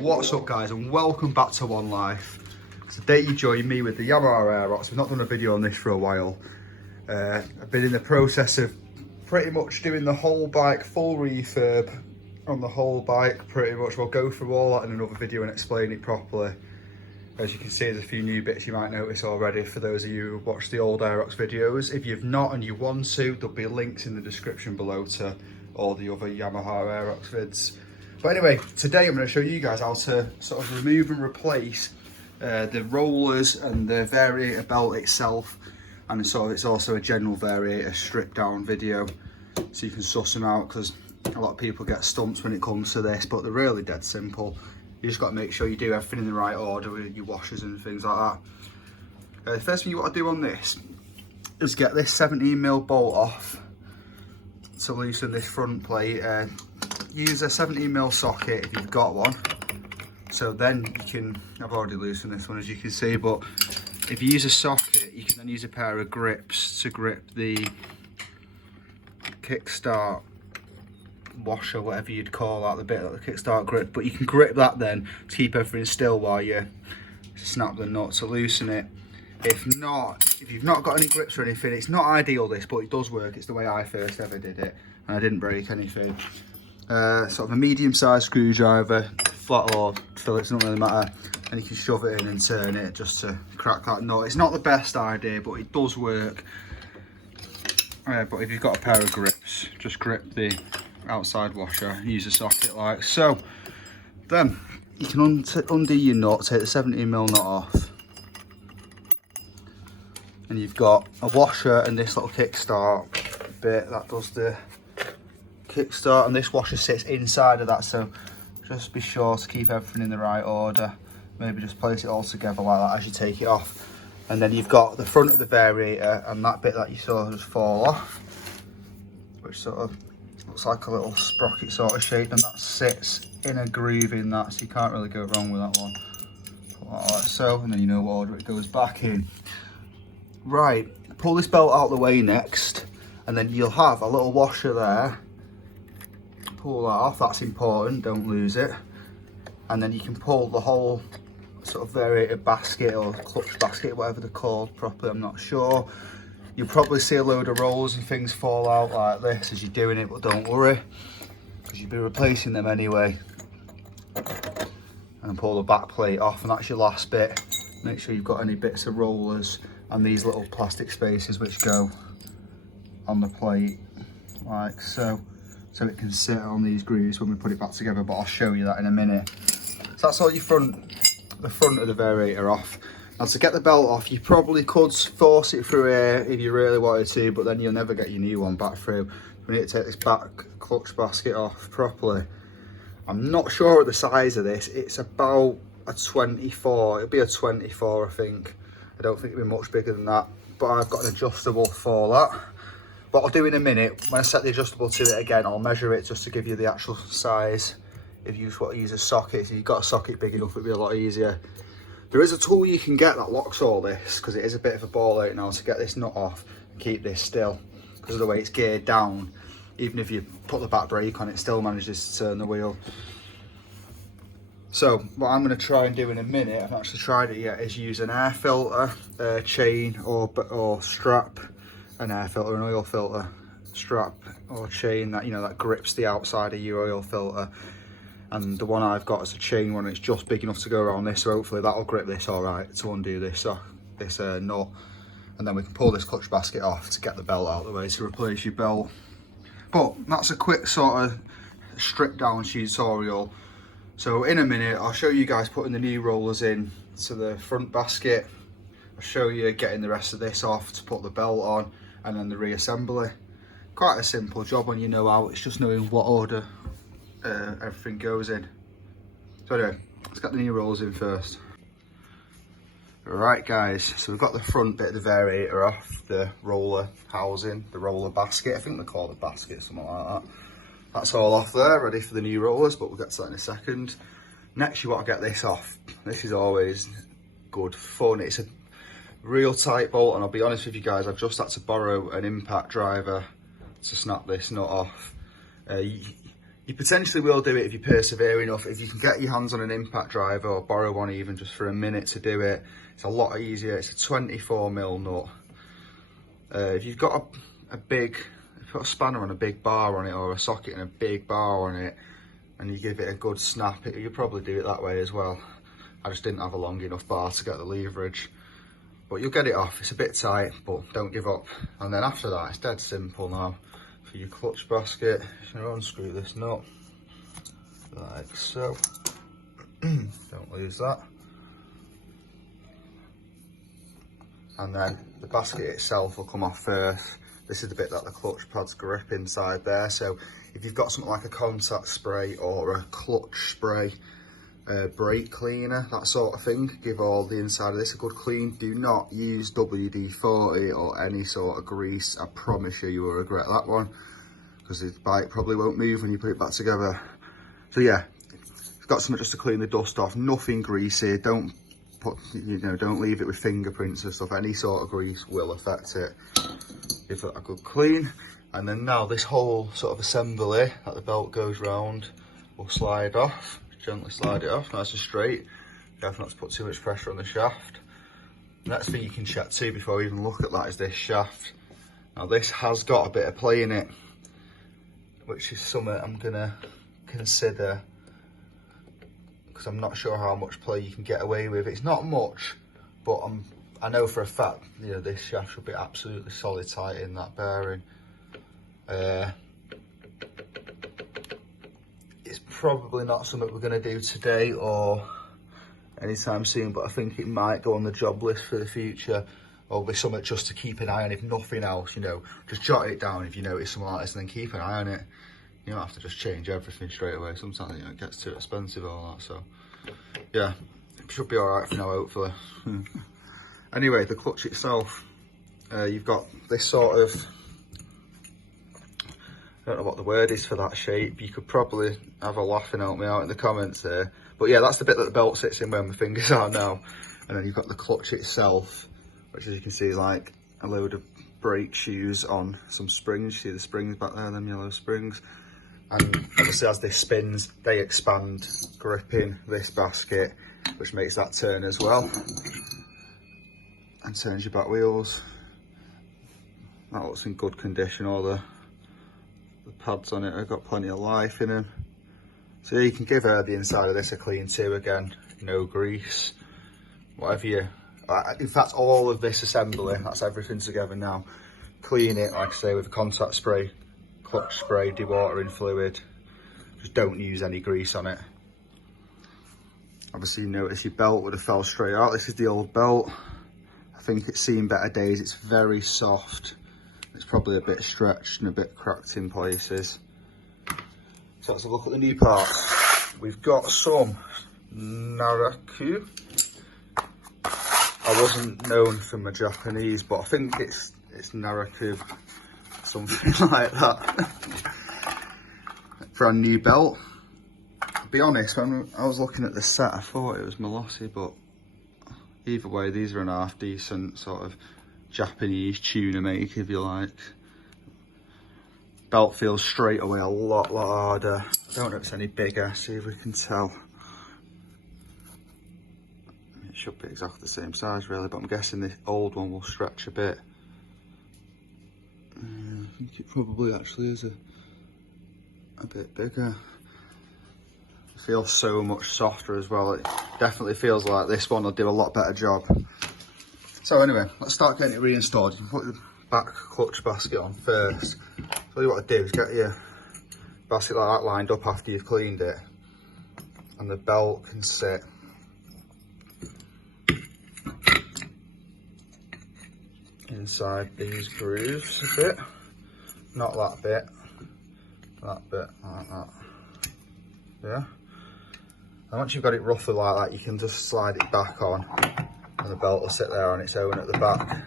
What's up guys, and welcome back to One Life. Today you join me with the Yamaha Aerox. I've not done a video on this for a while. I've been in the process of pretty much doing the whole bike, full refurb on the whole bike pretty much. We'll go through all that in another video and explain it properly. As you can see, there's a few new bits you might notice already for those of you who watched the old Aerox videos. If you've not and you want to, there'll be links in the description below to all the other Yamaha Aerox vids. But anyway, today I'm going to show you guys how to sort of remove and replace the rollers and the Variator belt itself, and sort of it's also a general Variator strip down video, so you can suss them out, because a lot of people get stumped when it comes to this, but they're really dead simple. You just got to make sure you do everything in the right order with your washers and things like that. The first thing you want to do on this is get this 17mm bolt off to loosen this front plate. Use a 17mm socket if you've got one. So then you can, I've already loosened this one as you can see, but if you use a socket, you can then use a pair of grips to grip the kickstart washer, whatever you'd call that, the bit like the kickstart grip. But you can grip that then to keep everything still while you snap the nut to loosen it. If you've not got any grips or anything, it's not ideal this, but it does work. It's the way I first ever did it, and I didn't break anything. Sort of a medium-sized screwdriver, flat or Phillips, doesn't really matter, and you can shove it in and turn it just to crack that nut. It's not the best idea, but it does work. But if you've got a pair of grips, just grip the outside washer and use a socket like so. Then you can undo your nut, take the 17mm nut off, and you've got a washer and this little kickstart bit that does the kickstart, and this washer sits inside of that, so just be sure to keep everything in the right order. Maybe just place it all together like that as you take it off. And then you've got the front of the Variator and that bit that you saw just fall off, which sort of looks like a little sprocket sort of shape, and that sits in a groove in that, so you can't really go wrong with that one. Put that like so, and then you know what order it goes back in. Right, pull this belt out of the way next, and then you'll have a little washer there. Pull that off, that's important, don't lose it. And then you can pull the whole sort of Variator basket or clutch basket, whatever they're called properly, I'm not sure. You'll probably see a load of rollers and things fall out like this as you're doing it, but don't worry, because you'll be replacing them anyway. And pull the back plate off, and that's your last bit. Make sure you've got any bits of rollers and these little plastic spaces which go on the plate like so, so it can sit on these grooves when we put it back together, but I'll show you that in a minute. So that's all your the front of the Variator off. Now to get the belt off, you probably could force it through here if you really wanted to, but then you'll never get your new one back through. We need to take this back clutch basket off properly. I'm not sure of the size of this. It's about a 24, it'll be a 24 I think. I don't think it'll be much bigger than that, but I've got an adjustable for that. What I'll do in a minute, when I set the adjustable to it again, I'll measure it just to give you the actual size. If you just want to use a socket, if you've got a socket big enough, it'll be a lot easier. There is a tool you can get that locks all this, because it is a bit of a ball out now to get this nut off and keep this still, because of the way it's geared down. Even if you put the back brake on, it still manages to turn the wheel. So what I'm going to try and do in a minute, I haven't actually tried it yet, is use an air filter, chain or strap, an air filter, an oil filter, strap or chain that, you know, that grips the outside of your oil filter. And the one I've got is a chain one, it's just big enough to go around this, so hopefully that'll grip this all right to undo this nut. And then we can pull this clutch basket off to get the belt out of the way to replace your belt. But that's a quick sort of strip down tutorial. So in a minute, I'll show you guys putting the new rollers in to the front basket. I'll show you getting the rest of this off to put the belt on, and then the reassembly. Quite a simple job when you know how, it's just knowing what order everything goes in. So anyway, let's get the new rollers in first. Right guys, so we've got the front bit of the Variator off, the roller housing, the roller basket, I think they call it a basket, something like that. That's all off there, ready for the new rollers, but we'll get to that in a second. Next you want to get this off. This is always good fun. It's a real tight bolt, and I'll be honest with you guys, I've just had to borrow an impact driver to snap this nut off. You potentially will do it if you persevere enough. If you can get your hands on an impact driver or borrow one even just for a minute to do it, it's a lot easier. It's a 24mm nut. If you've got a big, if you've got a spanner on a big bar on it, or a socket and a big bar on it, and you give it a good snap, you'll probably do it that way as well. I just didn't have a long enough bar to get the leverage. But you'll get it off. It's a bit tight, but don't give up. And then after that, it's dead simple now. For your clutch basket, you can unscrew this nut, like so. Don't lose that. And then the basket itself will come off first. This is the bit that the clutch pads grip inside there. So if you've got something like a contact spray or a clutch spray, brake cleaner, that sort of thing, give all the inside of this a good clean. Do not use WD-40 or any sort of grease. I promise you, you will regret that one, because the bike probably won't move when you put it back together. So yeah, it's got something just to clean the dust off. Nothing greasy. Don't put, don't leave it with fingerprints and stuff. Any sort of grease will affect it. Give it a good clean. And then now this whole sort of assembly that the belt goes round will slide off. Gently slide it off, nice and straight. Careful not to put too much pressure on the shaft. Next thing you can check too before we even look at that is this shaft. Now this has got a bit of play in it, which is something I'm gonna consider, because I'm not sure how much play you can get away with. It's not much, but I know for a fact, this shaft should be absolutely solid tight in that bearing. It's probably not something we're going to do today or anytime soon, but I think it might go on the job list for the future, or be something just to keep an eye on. If nothing else, just jot it down if you notice something like this, and then keep an eye on it. You don't have to just change everything straight away. Sometimes it gets too expensive, all that. So yeah, it should be all right for now, hopefully. Anyway, the clutch itself, you've got this sort of, I don't know what the word is for that shape. You could probably have a laugh and help me out in the comments there. But yeah, that's the bit that the belt sits in where my fingers are now. And then you've got the clutch itself, which as you can see is like a load of brake shoes on some springs. You see the springs back there, them yellow springs. And obviously as this spins, they expand, gripping this basket, which makes that turn as well. And turns your back wheels. That looks in good condition, all the pads on it have got plenty of life in them. So yeah, you can give the inside of this a clean too, again, no grease, whatever you, in fact all of this assembly, that's everything together now. Clean it, like I say, with a contact spray, clutch spray, dewatering fluid. Just don't use any grease on it. Obviously you notice your belt would have fell straight out. This is the old belt. I think it's seen better days. It's very soft. It's probably a bit stretched and a bit cracked in places. So let's have a look at the new parts. We've got some Naraku. I wasn't known for my Japanese, but I think it's Naraku, something like that. Brand new belt. To be honest, when I was looking at the set, I thought it was Molossi, but either way, these are an half decent sort of Japanese tuner make, if you like. Belt feels straight away a lot harder. I don't know if it's any bigger, see if we can tell. It should be exactly the same size really, but I'm guessing the old one will stretch a bit. I think it probably actually is a bit bigger. It feels so much softer as well. It definitely feels like this one will do a lot better job. So anyway, let's start getting it reinstalled. You can put the back clutch basket on first. So what I do is get your basket like that lined up after you've cleaned it, and the belt can sit inside these grooves a bit. Not that bit, like that. Yeah. And once you've got it roughly like that, you can just slide it back on, and the belt will sit there on its own at the back.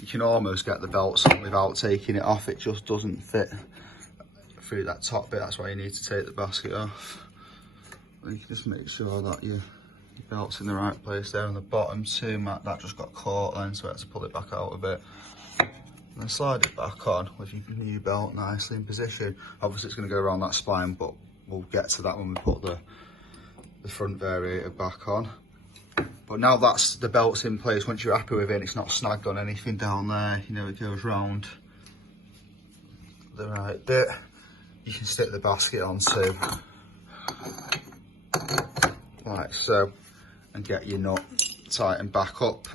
You can almost get the belts on without taking it off, it just doesn't fit through that top bit, that's why you need to take the basket off. And you can just make sure that your belt's in the right place there on the bottom too. That just got caught then, so I had to pull it back out a bit. And then slide it back on with your new belt nicely in position. Obviously it's going to go around that spline, but we'll get to that when we put the front variator back on. But now that's the belt's in place, once you're happy with it, it's not snagged on anything down there, you know, it goes round the right bit. You can stick the basket on too, like so, and get your nut tightened back up.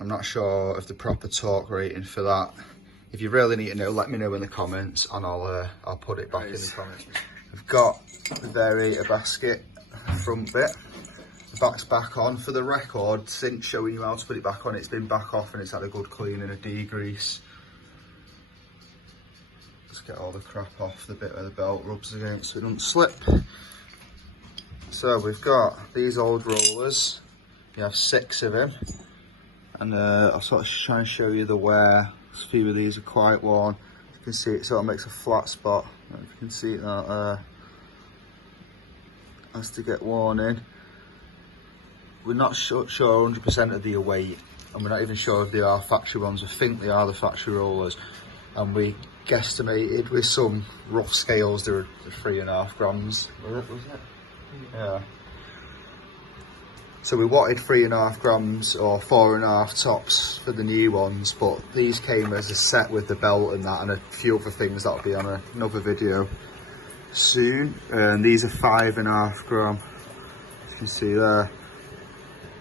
I'm not sure of the proper torque rating for that. If you really need to know, let me know in the comments and I'll put it back in the comments. I've got the variator basket front bit. The back's back on. For the record, since showing you how to put it back on, it's been back off and it's had a good clean and a degrease. Just get all the crap off the bit where the belt rubs against so it doesn't slip. So we've got these old rollers. We have 6 of them. And I'll sort of try and show you the wear. A few of these are quite worn. You can see it sort of makes a flat spot. If you can see that has to get worn in. We're not sure 100% of the weight, and we're not even sure if they are factory ones. I think they are the factory rollers, and we guesstimated with some rough scales they're 3.5 grams. Was it? Yeah. So we wanted 3.5 grams or 4.5 tops for the new ones, but these came as a set with the belt and that, and a few other things that'll be on another video soon. And these are 5.5 gram, as you can see there.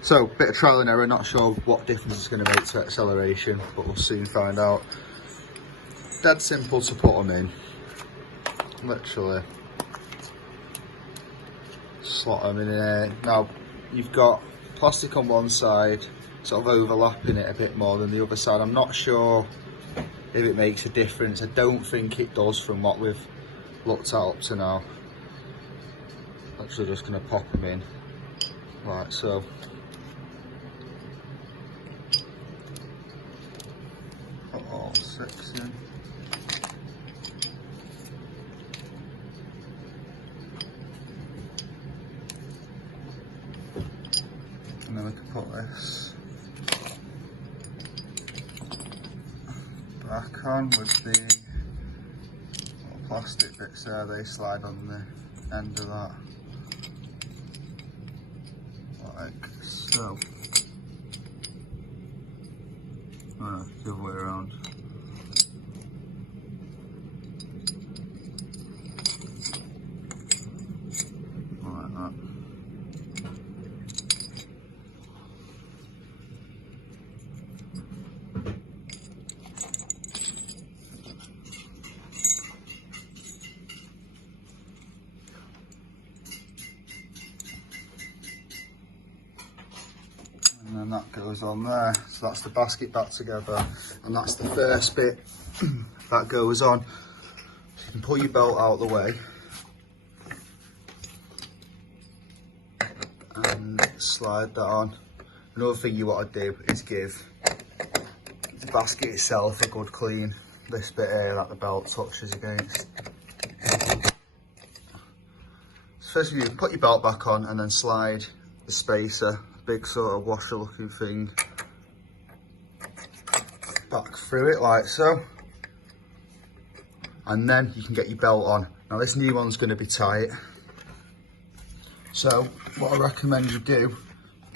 So bit of trial and error, not sure what difference it's going to make to acceleration, but we'll soon find out. Dead simple to put them in, literally. Slot them in there. Now you've got plastic on one side, sort of overlapping it a bit more than the other side. I'm not sure if it makes a difference. I don't think it does from what we've looked at up to now. Actually just going to pop them in, like so. Put all 6 in. And then we can put this back on with the little plastic bits there. They slide on the end of that, like so. Oh, the other way around. Like that. And then that goes on there. So that's the basket back together, and that's the first bit that goes on. So you can pull your belt out of the way and slide that on. Another thing you want to do is give the basket itself a good clean. This bit here that the belt touches against. So first you put your belt back on and then slide the spacer, big sort of washer looking thing, back through it like so, and then you can get your belt on. Now this new one's going to be tight, so what I recommend you do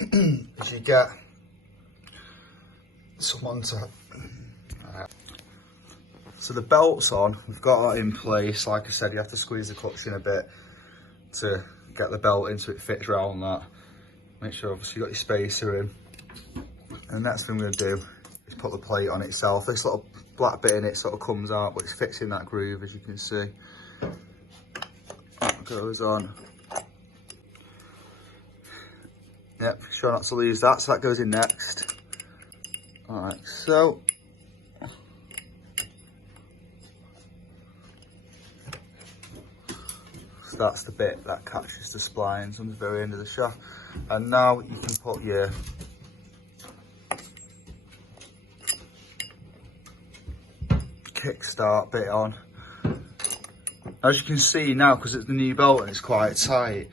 is you get someone to so the belt's on, we've got that in place. Like I said, you have to squeeze the clutch in a bit to get the belt in so it fits around that. Make sure obviously you got your spacer in, and the next thing we're going to do is put the plate on itself. This little black bit in it sort of comes out, but it fits in that groove, as you can see. That goes on. Yep, sure not to lose that, so that goes in next. Alright, so that's the bit that catches the splines on the very end of the shaft. And now you can put your kickstart bit on. As you can see now, because it's the new belt and it's quite tight,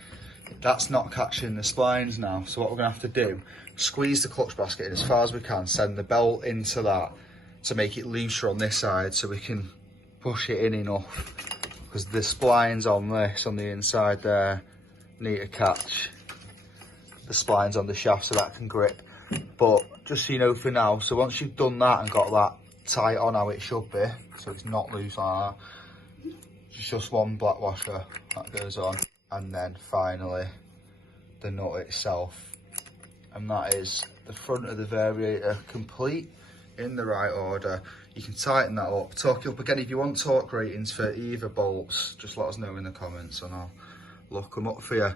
that's not catching the splines now. So what we're going to have to do, squeeze the clutch basket in as far as we can, send the belt into that, to make it looser on this side so we can push it in enough, because the splines on this, on the inside there, need to catch the splines on the shaft so that can grip. But just so you know for now, so once you've done that and got that tight on how it should be, so it's not loose like that, it's just one black washer that goes on, and then finally the nut itself, and that is the front of the Variator complete in the right order. You can tighten that up, torque it up again. If you want torque ratings for either bolts, just let us know in the comments and I'll look them up for you.